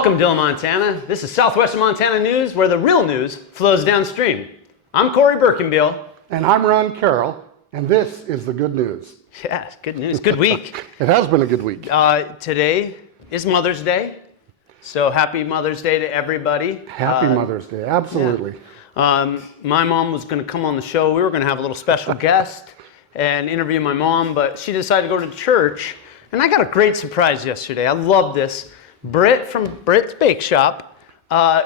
Welcome, Dillon, Montana. This is Southwestern Montana News, where the real news flows downstream. I'm Corey Birkenbill. And I'm Ron Carroll, and this is the good news. Yeah, good news. Good week. It has been a good week. Today is Mother's Day, so happy Mother's Day to everybody. Happy Mother's Day, absolutely. Yeah. My mom was going to come on the show. We were going to have a little special guest and interview my mom, but she decided to go to church, and I got a great surprise yesterday. I love this. Britt from Britt's Bake Shop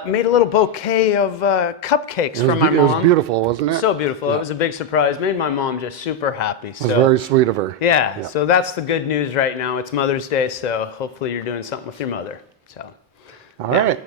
made a little bouquet of cupcakes for my mom. It was beautiful, wasn't it? So beautiful. Yeah. It was a big surprise. Made my mom just super happy. It was very sweet of her. Yeah, so that's the good news right now. It's Mother's Day, so hopefully you're doing something with your mother. So, all right.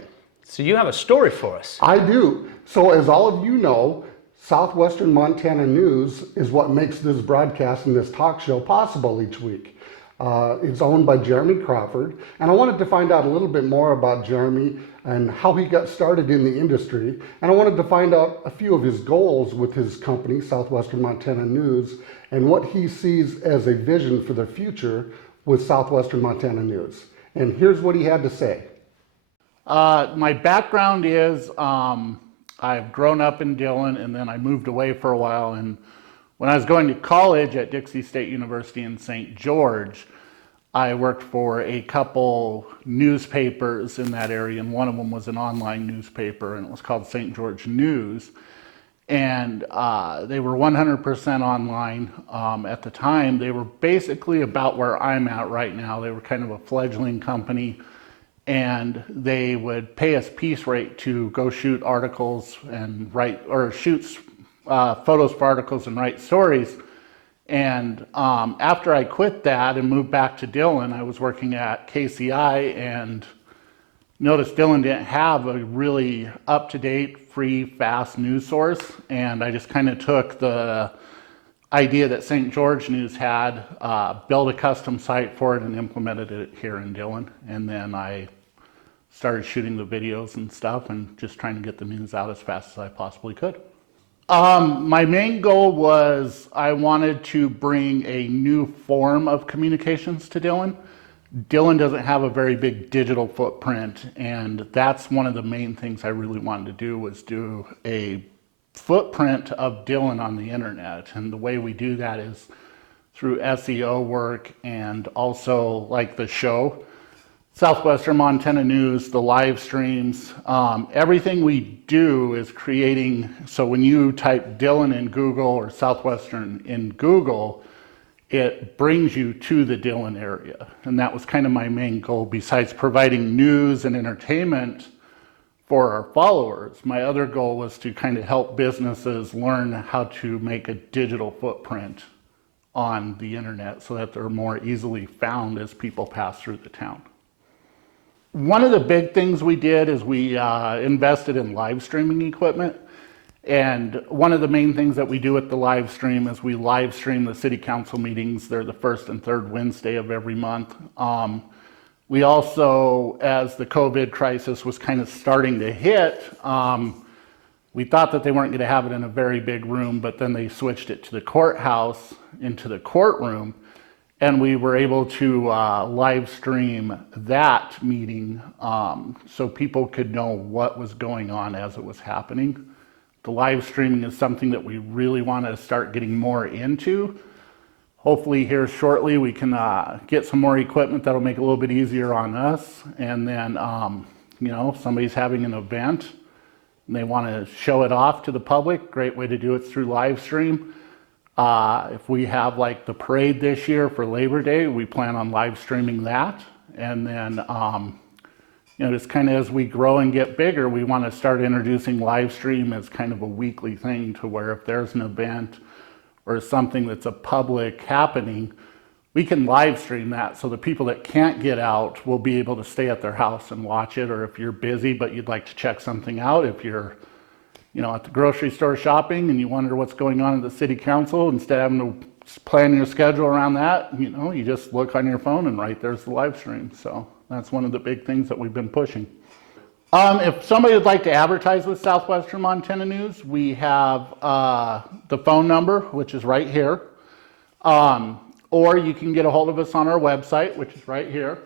So you have a story for us. I do. So as all of you know, Southwestern Montana News is what makes this broadcast and this talk show possible each week. It's owned by Jeremy Crawford, and I wanted to find out a little bit more about Jeremy and how he got started in the industry, and I wanted to find out a few of his goals with his company, Southwestern Montana News, and what he sees as a vision for the future with Southwestern Montana News. And here's what he had to say. My background is I've grown up in Dillon, and then I moved away for a while, and when I was going to college at Dixie State University in St. George, I worked for a couple newspapers in that area, and one of them was an online newspaper, and it was called St. George News. And they were 100% online at the time. They were basically about where I'm at right now. They were kind of a fledgling company, and they would pay us piece rate to go shoot articles and shoot photos for articles and write stories. And after I quit that and moved back to Dillon, I was working at KCI and noticed Dillon didn't have a really up-to-date, free, fast news source. And I just kind of took the idea that St. George News had, built a custom site for it and implemented it here in Dillon. And then I started shooting the videos and stuff and just trying to get the news out as fast as I possibly could. My main goal was I wanted to bring a new form of communications to Dillon. Dillon doesn't have a very big digital footprint, and that's one of the main things I really wanted to do, was do a footprint of Dillon on the internet. And the way we do that is through SEO work, and also like the show, Southwestern Montana News, the live streams, everything we do is creating, so when you type Dillon in Google or Southwestern in Google, it brings you to the Dillon area. And that was kind of my main goal, besides providing news and entertainment for our followers. My other goal was to kind of help businesses learn how to make a digital footprint on the internet so that they're more easily found as people pass through the town. One of the big things we did is we invested in live streaming equipment. And one of the main things that we do with the live stream is we live stream the city council meetings. They're the first and third Wednesday of every month. We also, as the COVID crisis was kind of starting to hit, we thought that they weren't going to have it in a very big room, but then they switched it to the courthouse, into the courtroom. And we were able to live stream that meeting so people could know what was going on as it was happening. The live streaming is something that we really want to start getting more into. Hopefully here shortly we can get some more equipment that'll make it a little bit easier on us. And then, if somebody's having an event and they want to show it off to the public, great way to do it through live stream. If we have like the parade this year for Labor Day, we plan on live streaming that. And then, just kind of as we grow and get bigger, we want to start introducing live stream as kind of a weekly thing, to where if there's an event or something that's a public happening, we can live stream that so the people that can't get out will be able to stay at their house and watch it. Or if you're busy but you'd like to check something out, if you're at the grocery store shopping and you wonder what's going on at the city council, instead of having to plan your schedule around that, you just look on your phone and right there's the live stream. So that's one of the big things that we've been pushing. If somebody would like to advertise with Southwestern Montana News, we have the phone number, which is right here. Or you can get a hold of us on our website, which is right here.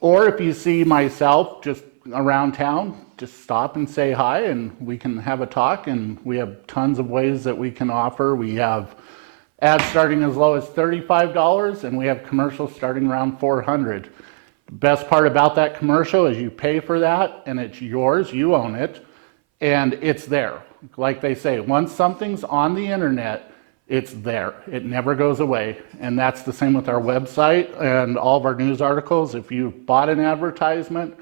Or if you see myself just around town, just stop and say hi and we can have a talk, and we have tons of ways that we can offer. We have ads starting as low as $35 and we have commercials starting around $400. The best part about that commercial is you pay for that and it's yours, you own it, and it's there. Like they say, once something's on the internet, it's there. It never goes away. And that's the same with our website and all of our news articles. If you bought an advertisement,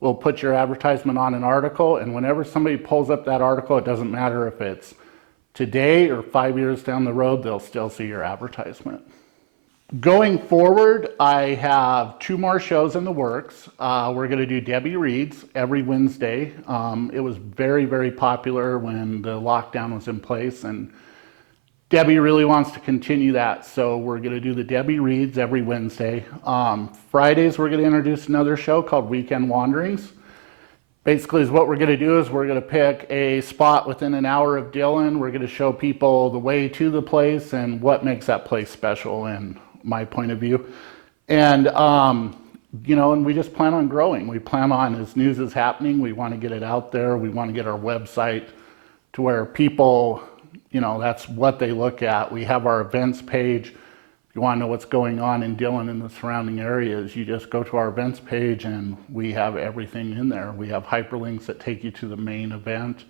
we'll put your advertisement on an article, and whenever somebody pulls up that article, it doesn't matter if it's today or 5 years down the road, they'll still see your advertisement. Going forward, I have 2 more shows in the works. We're going to do Debbie Reads every Wednesday. It was very, very popular when the lockdown was in place, and Debbie really wants to continue that, so we're going to do the Debbie Reads every Wednesday. Fridays, we're going to introduce another show called Weekend Wanderings. Basically, what we're going to do is we're going to pick a spot within an hour of Dillon. We're going to show people the way to the place and what makes that place special in my point of view. And, and we just plan on growing. We plan on, as news is happening, we want to get it out there. We want to get our website to where people, that's what they look at. We have our events page. If you want to know what's going on in Dillon and the surrounding areas, you just go to our events page and we have everything in there. We have hyperlinks that take you to the main event.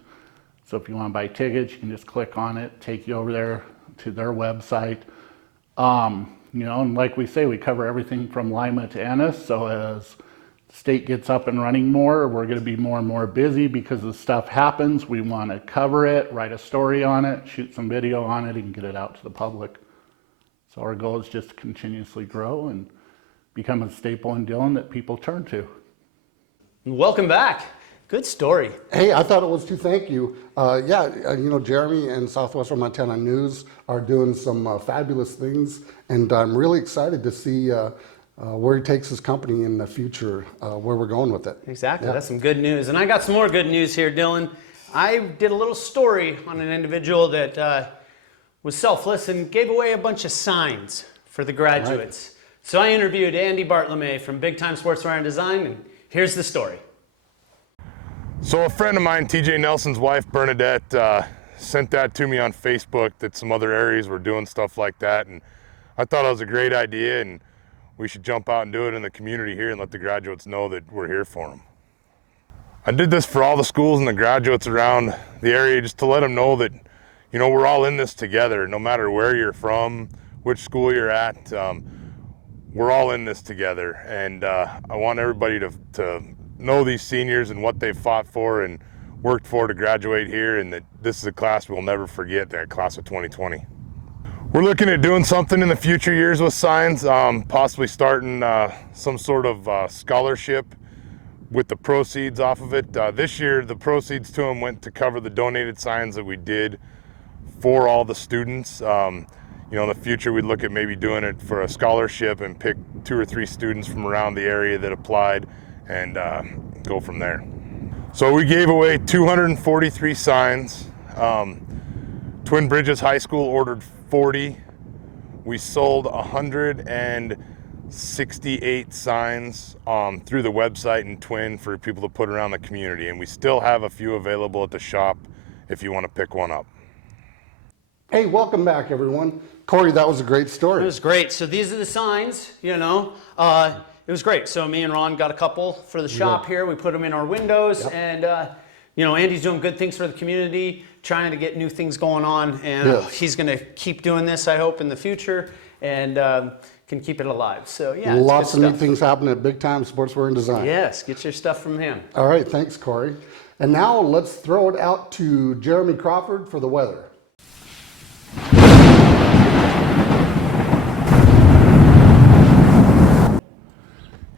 So if you want to buy tickets, you can just click on it, take you over there to their website. And like we say, we cover everything from Lima to Ennis. So as the state gets up and running more, we're going to be more and more busy because the stuff happens. We want to cover it, write a story on it, shoot some video on it, and get it out to the public. So our goal is just to continuously grow and become a staple in Dillon that people turn to. Welcome back. Good story. Hey, I thought it was too. Thank you. Jeremy and Southwestern Montana News are doing some fabulous things, and I'm really excited to see where he takes his company in the future, where we're going with it. Exactly. Yeah. That's some good news. And I got some more good news here, Dillon. I did a little story on an individual that was selfless and gave away a bunch of signs for the graduates. Right. So I interviewed Andy Bartolome from Big Time Sportswear and Design, and here's the story. So a friend of mine, TJ Nelson's wife, Bernadette, sent that to me on Facebook that some other areas were doing stuff like that. And I thought it was a great idea, and we should jump out and do it in the community here and let the graduates know that we're here for them. I did this for all the schools and the graduates around the area just to let them know that, we're all in this together. No matter where you're from, which school you're at, we're all in this together. And I want everybody to know these seniors and what they've fought for and worked for to graduate here, and that this is a class we'll never forget, that class of 2020. We're looking at doing something in the future years with signs, possibly starting some sort of scholarship with the proceeds off of it. This year, the proceeds to them went to cover the donated signs that we did for all the students. In the future, we'd look at maybe doing it for a scholarship and pick 2 or 3 students from around the area that applied and go from there. So we gave away 243 signs. Twin Bridges High School ordered 40. We sold 168 signs through the website and Twin for people to put around the community, and we still have a few available at the shop if you want to pick one up. Hey, welcome back, everyone. Corey, that was a great story. It was great. So these are the signs, it was great. So me and Ron got a couple for the shop here. We put them in our windows, and Andy's doing good things for the community, trying to get new things going on, and he's going to keep doing this, I hope, in the future, and can keep it alive. So yeah, lots of neat things happening at Big Time Sportswear and Design. Yes, get your stuff from him. All right, thanks, Corey. And now let's throw it out to Jeremy Crawford for the weather.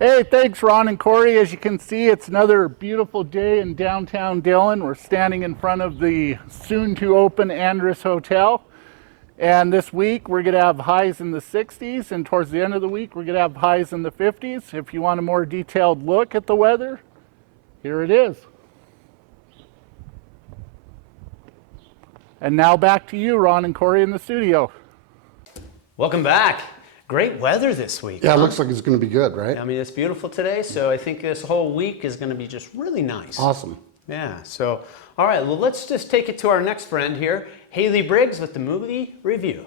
Hey, thanks Ron and Corey. As you can see, it's another beautiful day in downtown Dillon. We're standing in front of the soon to open Andrus Hotel. And this week we're going to have highs in the 60s, and towards the end of the week we're going to have highs in the 50s. If you want a more detailed look at the weather, here it is. And now back to you, Ron and Corey, in the studio. Welcome back. Great weather this week. Yeah, it huh? looks like it's going to be good, right? I mean, it's beautiful today, so I think this whole week is going to be just really nice. Awesome. Yeah, so, all right, well, let's just take it to our next friend here, Hailey Briggs with the movie review.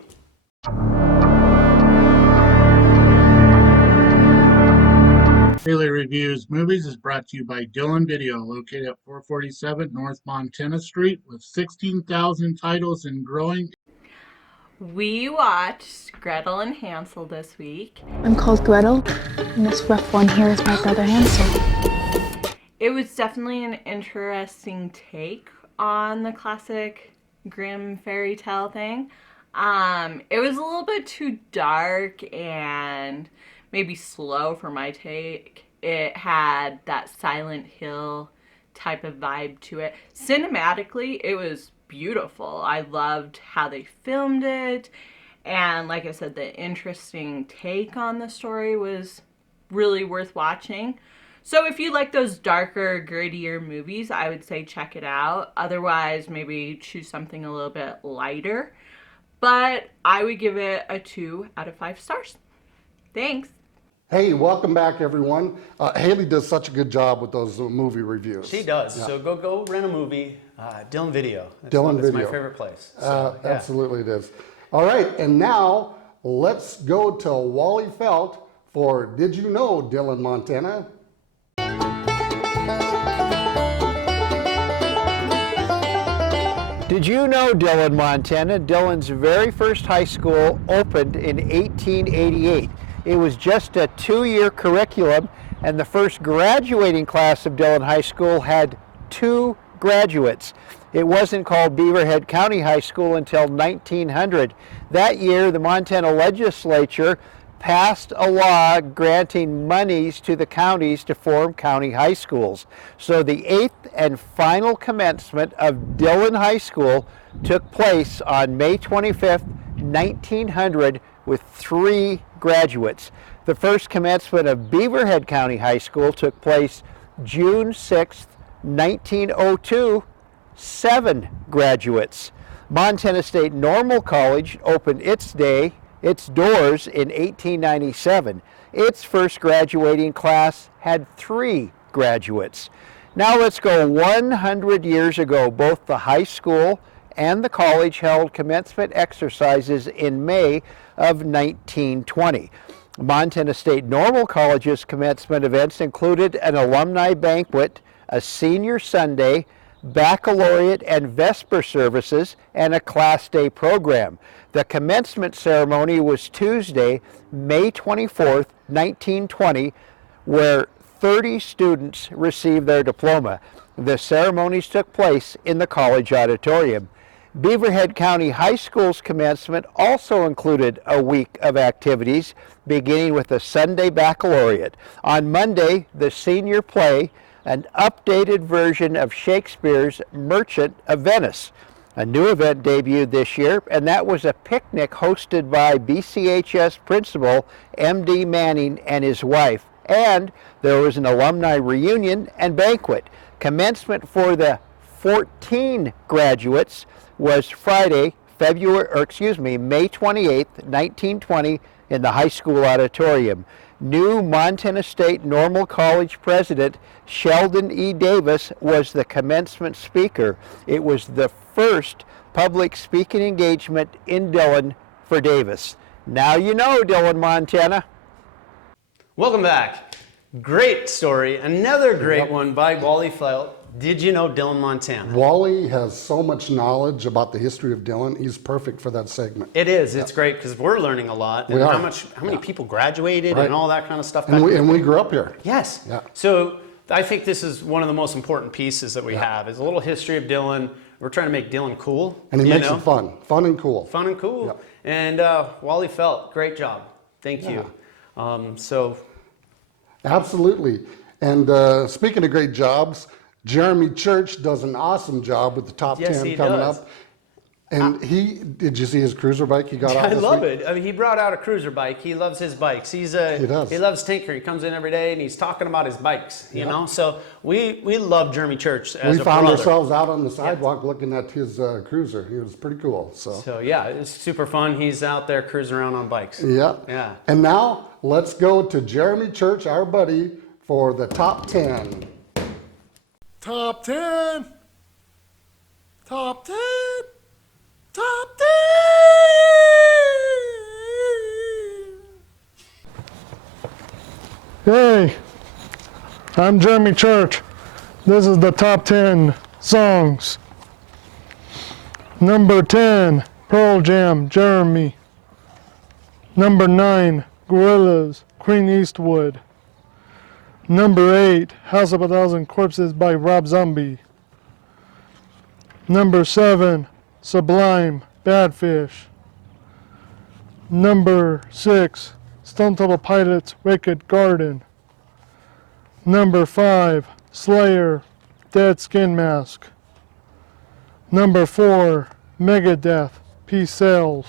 Hailey Reviews Movies is brought to you by Dillon Video, located at 447 North Montana Street with 16,000 titles and growing. We watched Gretel and Hansel this week. I'm called Gretel, and this rough one here is my brother Hansel. It was definitely an interesting take on the classic Grimm fairy tale thing. It was a little bit too dark and maybe slow for my take. It had that Silent Hill type of vibe to it. Cinematically, it was beautiful. I loved how they filmed it, and like I said, the interesting take on the story was really worth watching. So if you like those darker, grittier movies, I would say check it out. Otherwise, maybe choose something a little bit lighter. But I would give it a 2 out of 5 stars. Thanks. Hey, welcome back, everyone. Hailey does such a good job with those movie reviews. She does, Yeah. so go rent a movie, Dillon Video. Dillon It's my Video. favorite place. So, yeah. Absolutely it is. All right, and now let's go to Wally Felt for Did You Know, Dillon, Montana? Did you know, Dillon, Montana, Dillon's very first high school opened in 1888. It was just a 2-year curriculum, and the first graduating class of Dillon High School had 2 graduates. It wasn't called Beaverhead County High School until 1900. That year, the Montana legislature passed a law granting monies to the counties to form county high schools. So the 8th and final commencement of Dillon High School took place on May 25th, 1900 with 3 graduates. The first commencement of Beaverhead County High School took place June 6th, 1902, 7 graduates. Montana State Normal College opened its doors in 1897. Its first graduating class had 3 graduates. Now let's go 100 years ago. Both the high school and the college held commencement exercises in May of 1920. Montana State Normal College's commencement events included an alumni banquet, a senior Sunday, baccalaureate and vesper services, and a class day program. The commencement ceremony was Tuesday, May 24th, 1920, where 30 students received their diploma. The ceremonies took place in the college auditorium. Beaverhead County High School's commencement also included a week of activities, beginning with a Sunday baccalaureate. On Monday, the senior play, an updated version of Shakespeare's Merchant of Venice. A new event debuted this year, and that was a picnic hosted by BCHS principal M.D. Manning and his wife. And there was an alumni reunion and banquet. Commencement for the 14 graduates was Friday, May 28th, 1920, in the high school auditorium. New Montana State Normal College President Sheldon E. Davis was the commencement speaker. It was the first public speaking engagement in Dillon for Davis. Now you know, Dillon, Montana. Welcome back. Great story. Another great one by Wally Felt. Did you know, Dillon, Montana? Wally has so much knowledge about the history of Dillon. He's perfect for that segment. It is. It's great because we're learning a lot. And We are. how many people graduated Right. and all that kind of stuff. And we grew up here. Yes. Yeah. So I think this is one of the most important pieces that we have is a little history of Dillon. We're trying to make Dillon cool. And he you makes know? it fun and cool. Fun and cool. Yep. And Wally Felt, great job. Thank you. Absolutely. And speaking of great jobs, Jeremy Church does an awesome job with the top Yes, 10 he coming does. up. And did you see his cruiser bike he got out I this love week? it. I mean, he brought out a cruiser bike. He loves his bikes. He does. He loves tinkering. He comes in every day and he's talking about his bikes. You Yeah. know, so we love Jeremy Church as We a found brother. ourselves out on the sidewalk looking at his cruiser. It was pretty cool. So yeah, it's super fun. He's out there cruising around on bikes. Yeah. Yeah. And now let's go to Jeremy Church, our buddy, for the top 10. Top 10. Top 10. Top 10. Hey, I'm Jeremy Church. This is the top 10 songs. Number 10, Pearl Jam, Jeremy. Number 9, Gorillaz, Queen Eastwood. Number 8, House of a Thousand Corpses by Rob Zombie. Number 7, Sublime, Bad Fish. Number 6, Stone Temple Pilots, Wicked Garden. Number 5, Slayer, Dead Skin Mask. Number 4, Megadeth, Peace Sells.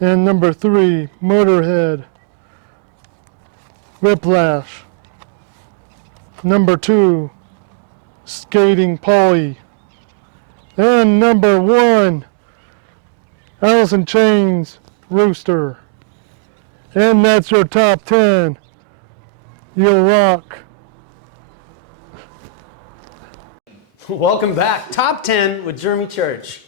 And number 3, Motorhead, Whiplash. Number 2, Skating Polly. And number 1, Alice in Chains, Rooster. And that's your top 10. You'll rock. Welcome back. Top 10 with Jeremy Church.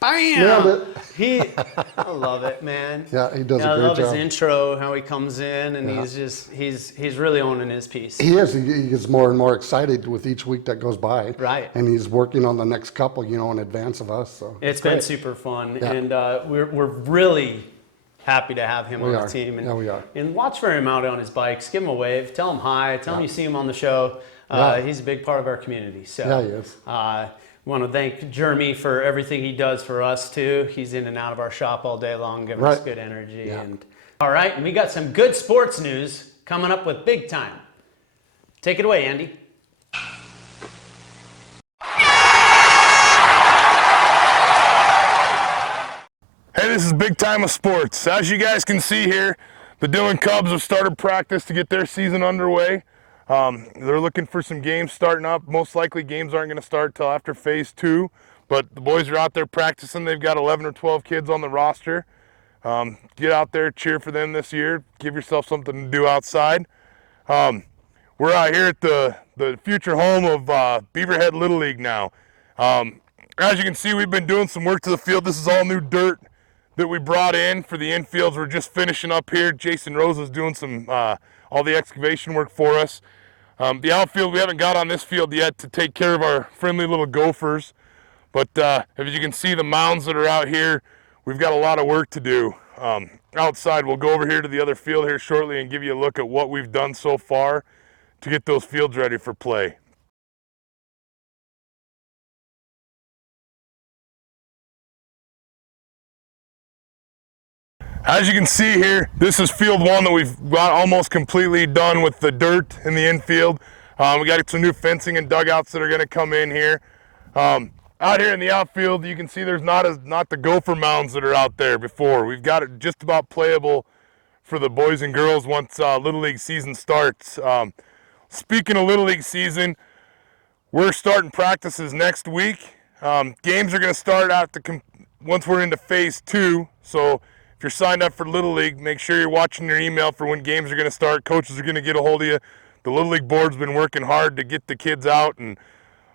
Bam! Nailed it. I love it, man. Yeah, he does a I great love his job. intro, how he comes in, and he's really owning his piece. He is. He gets more and more excited with each week that goes by. Right. And he's working on the next couple, in advance of us. So It's been great. super fun, Yeah. and we're really happy to have him on We the are. team. And, Yeah, we are. And watch for him out on his bikes. Give him a wave. Tell him hi. Tell him you see him on the show. Yeah. He's a big part of our community. So Yeah, he is. want to thank Jeremy for everything he does for us too. He's in and out of our shop all day long, giving us Right. good energy. Yeah. And all right, and we got some good sports news coming up with Big Time. Take it away, Andy. Hey, this is Big Time of Sports. As you guys can see here, the Dillon Cubs have started practice to get their season underway. They're looking for some games starting up. Most likely games aren't going to start till after phase 2, but the boys are out there practicing. They've got 11 or 12 kids on the roster. Get out there, cheer for them this year. Give yourself something to do outside. We're out here at the future home of Beaverhead Little League now. As you can see, we've been doing some work to the field. This is all new dirt that we brought in for the infields. We're just finishing up here. Jason Rose is doing some all the excavation work for us. The outfield, we haven't got on this field yet to take care of our friendly little gophers. But as you can see, the mounds that are out here, we've got a lot of work to do. Outside, we'll go over here to the other field here shortly and give you a look at what we've done so far to get those fields ready for play. As you can see here, this is field 1 that we've got almost completely done with the dirt in the infield. We got some new fencing and dugouts that are going to come in here. Out here in the outfield, you can see there's not the gopher mounds that are out there before. We've got it just about playable for the boys and girls once Little League season starts. Speaking of Little League season, we're starting practices next week. Games are going to start once we're into phase 2. So if you're signed up for Little League, make sure you're watching your email for when games are going to start. Coaches are going to get a hold of you. The Little League board's been working hard to get the kids out and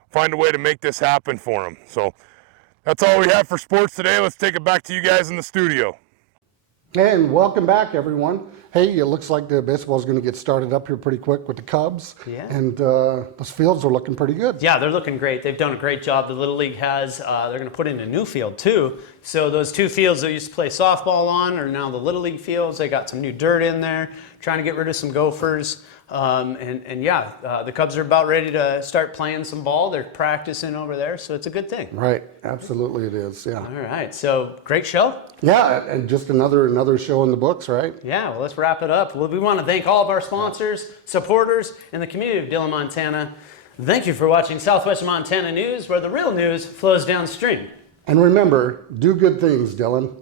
find a way to make this happen for them. So that's all we have for sports today. Let's take it back to you guys in the studio. And welcome back, everyone. Hey, it looks like the baseball is going to get started up here pretty quick with the Cubs. Yeah. And those fields are looking pretty good. Yeah, they're looking great. They've done a great job. The Little League has. They're going to put in a new field too. So those 2 fields they used to play softball on are now the Little League fields. They got some new dirt in there, trying to get rid of some gophers. The Cubs are about ready to start playing some ball. They're practicing over there, so it's a good thing. Right, absolutely it is, yeah. All right, so great show. Yeah, and just another show in the books, right? Yeah, well, let's wrap it up. Well, we want to thank all of our sponsors, supporters, and the community of Dillon, Montana. Thank you for watching Southwestern Montana News, where the real news flows downstream. And remember, do good things, Dillon.